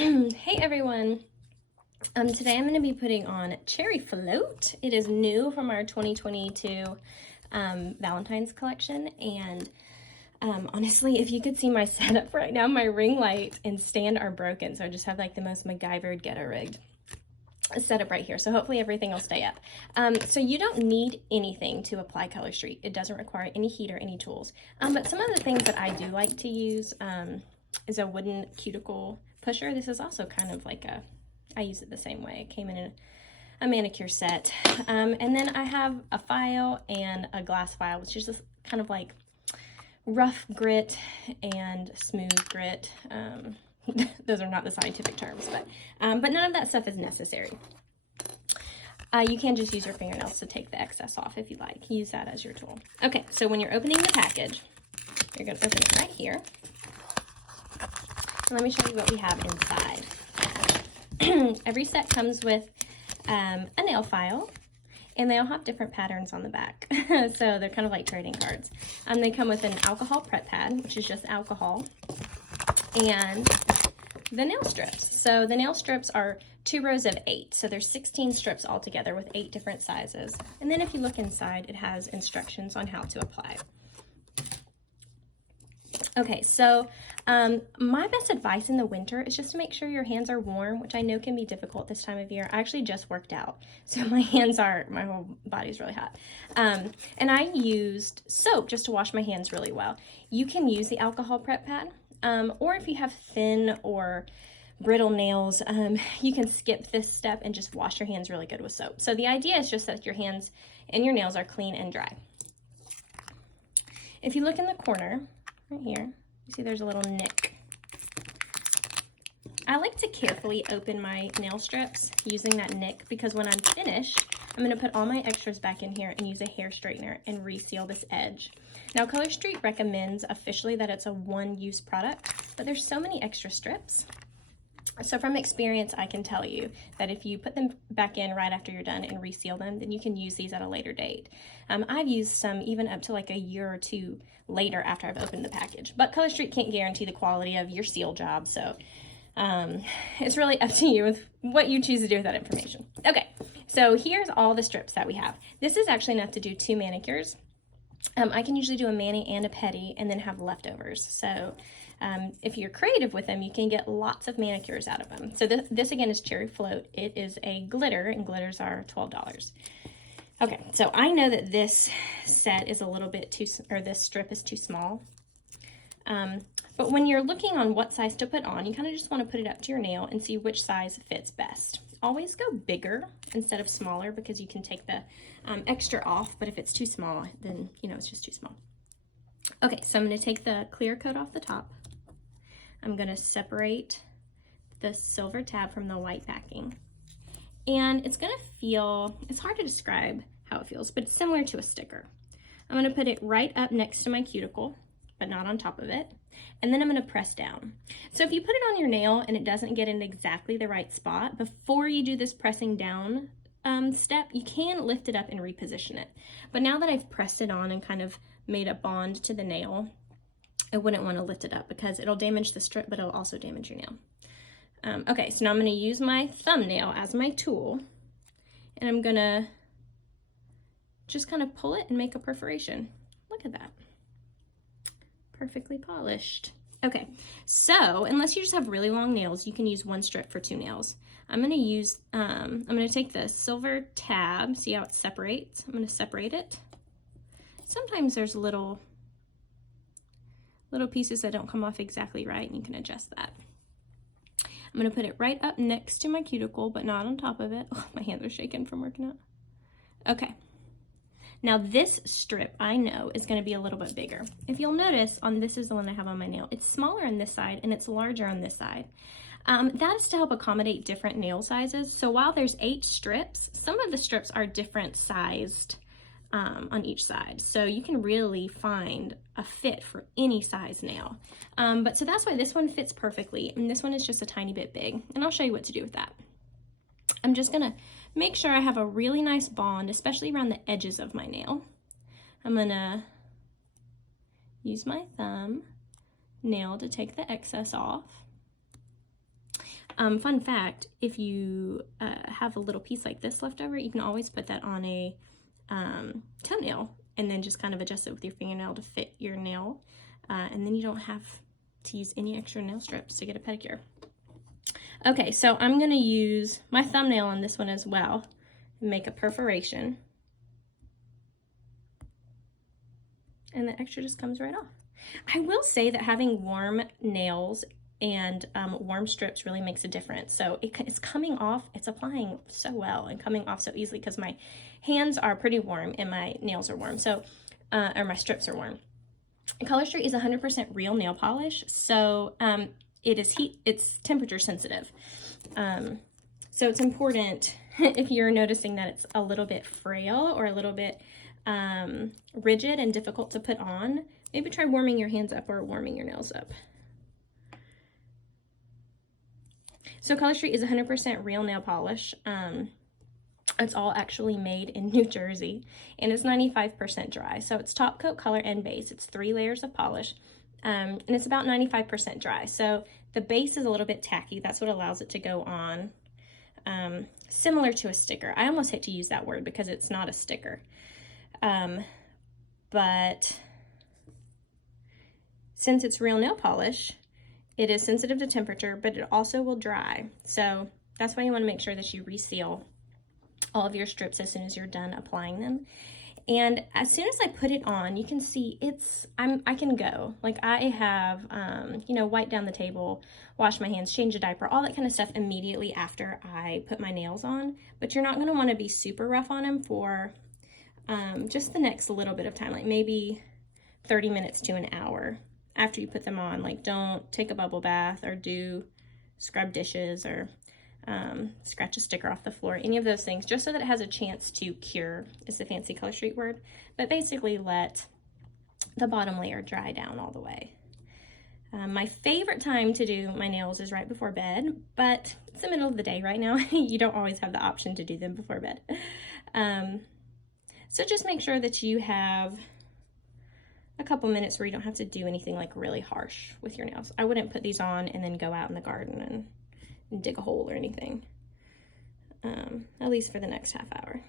Hey everyone. Today I'm going to be putting on Cherry Float. It is new from our 2022 Valentine's collection, and honestly, if you could see my setup right now, my ring light and stand are broken, so I just have like the most MacGyvered ghetto rigged setup right here, so hopefully everything will stay up. So you don't need anything to apply Color Street. It doesn't require any heat or any tools, but some of the things that I do like to use is a wooden cuticle pusher. This is also kind of like I use it the same way. It came in a manicure set. And then I have a file and a glass file, which is just kind of like rough grit and smooth grit. Those are not the scientific terms, but none of that stuff is necessary. You can just use your fingernails to take the excess off if you like. Use that as your tool. Okay, so when you're opening the package, you're going to open it right here. And let me show you what we have inside. Every set comes with a nail file, and they all have different patterns on the back. So they're kind of like trading cards. They come with an alcohol prep pad, which is just alcohol, and the nail strips. So the nail strips are 2 rows of 8. So there's 16 strips altogether with 8 different sizes. And then if you look inside, it has instructions on how to apply. Okay, so my best advice in the winter is just to make sure your hands are warm, which I know can be difficult this time of year. I actually just worked out, so my whole body's really hot. And I used soap just to wash my hands really well. You can use the alcohol prep pad, or if you have thin or brittle nails, you can skip this step and just wash your hands really good with soap. So the idea is just that your hands and your nails are clean and dry. If you look in the corner, right here, you see there's a little nick. I like to carefully open my nail strips using that nick because when I'm finished, I'm going to put all my extras back in here and use a hair straightener and reseal this edge. Now, Color Street recommends officially that it's a one-use product, but there's so many extra strips. So from experience, I can tell you that if you put them back in right after you're done and reseal them, then you can use these at a later date. I've used some even up to like a year or two later after I've opened the package. But Color Street can't guarantee the quality of your seal job, so it's really up to you with what you choose to do with that information. Okay, so here's all the strips that we have. This is actually enough to do 2 manicures. I can usually do a mani and a pedi and then have leftovers. So if you're creative with them, you can get lots of manicures out of them. So this again is Cherry Float. It is a glitter, and glitters are $12. Okay, so I know that this set is a little bit too, or this strip is too small. But when you're looking on what size to put on, you kind of just want to put it up to your nail and see which size fits best. Always go bigger instead of smaller because you can take the extra off, but if it's too small, then you know it's just too small. Okay, so I'm going to take the clear coat off the top. I'm going to separate the silver tab from the white backing. And it's going to feel, it's hard to describe how it feels, but it's similar to a sticker. I'm going to put it right up next to my cuticle, but not on top of it. And then I'm going to press down. So if you put it on your nail and it doesn't get in exactly the right spot, before you do this pressing down step, you can lift it up and reposition it. But now that I've pressed it on and kind of made a bond to the nail, I wouldn't want to lift it up because it'll damage the strip, but it'll also damage your nail. Okay, so now I'm going to use my thumbnail as my tool, and I'm going to just kind of pull it and make a perforation. Look at that. Perfectly polished. Okay, so unless you just have really long nails, you can use 1 strip for 2 nails. I'm going to use, I'm going to take the silver tab, see how it separates? I'm going to separate it. Sometimes there's little pieces that don't come off exactly right, and you can adjust that. I'm going to put it right up next to my cuticle, but not on top of it. Oh, my hands are shaking from working out. Okay. Now this strip, I know, is going to be a little bit bigger. If you'll notice, this is the one I have on my nail. It's smaller on this side, and it's larger on this side. That is to help accommodate different nail sizes. So while there's 8 strips, some of the strips are different sized on each side. So you can really find a fit for any size nail. But so that's why this one fits perfectly, and this one is just a tiny bit big. And I'll show you what to do with that. I'm just gonna make sure I have a really nice bond, especially around the edges of my nail. I'm gonna use my thumb nail to take the excess off. Fun fact, if you have a little piece like this left over, you can always put that on a toenail and then just kind of adjust it with your fingernail to fit your nail. And then you don't have to use any extra nail strips to get a pedicure. Okay, so I'm going to use my thumbnail on this one as well and make a perforation. And the extra just comes right off. I will say that having warm nails and warm strips really makes a difference. So it's coming off, it's applying so well and coming off so easily because my hands are pretty warm and my nails are warm, so or my strips are warm. Color Street is 100% real nail polish, so it's temperature sensitive. So it's important if you're noticing that it's a little bit frail or a little bit rigid and difficult to put on, maybe try warming your hands up or warming your nails up. So Color Street is 100% real nail polish. It's all actually made in New Jersey, and it's 95% dry. So it's top coat, color, and base. It's 3 layers of polish, and it's about 95% dry. So the base is a little bit tacky. That's what allows it to go on, similar to a sticker. I almost hate to use that word because it's not a sticker. But since it's real nail polish, it is sensitive to temperature, but it also will dry. So that's why you want to make sure that you reseal all of your strips as soon as you're done applying them. And as soon as I put it on, you can see I can go. Like I have, you know, wipe down the table, wash my hands, change a diaper, all that kind of stuff immediately after I put my nails on. But you're not going to want to be super rough on them for just the next little bit of time, like maybe 30 minutes to an hour after you put them on. Like don't take a bubble bath or do scrub dishes or scratch a sticker off the floor, any of those things, just so that it has a chance to cure is the fancy Color Street word, but basically let the bottom layer dry down all the way. My favorite time to do my nails is right before bed, but it's the middle of the day right now. You don't always have the option to do them before bed. So just make sure that you have a couple minutes where you don't have to do anything like really harsh with your nails. I wouldn't put these on and then go out in the garden and dig a hole or anything, at least for the next half hour.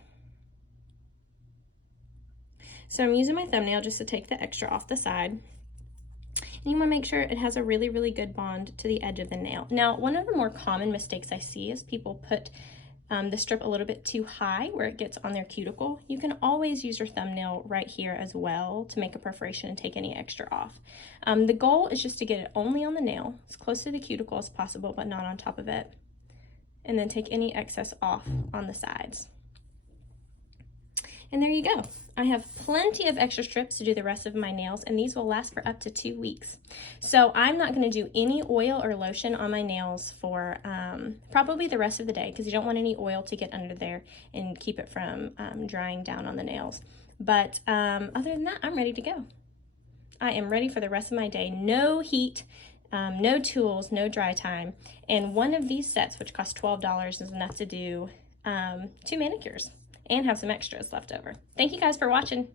So I'm using my thumbnail just to take the extra off the side. And you want to make sure it has a really, really good bond to the edge of the nail. Now, one of the more common mistakes I see is people put the strip a little bit too high where it gets on their cuticle. You can always use your thumbnail right here as well to make a perforation and take any extra off. The goal is just to get it only on the nail, as close to the cuticle as possible, but not on top of it. And then take any excess off on the sides. And there you go. I have plenty of extra strips to do the rest of my nails, and these will last for up to 2 weeks. So I'm not going to do any oil or lotion on my nails for probably the rest of the day, because you don't want any oil to get under there and keep it from drying down on the nails. But other than that, I'm ready to go. I am ready for the rest of my day. No heat, no tools, no dry time. And one of these sets, which costs $12, is enough to do 2 manicures and have some extras left over. Thank you guys for watching.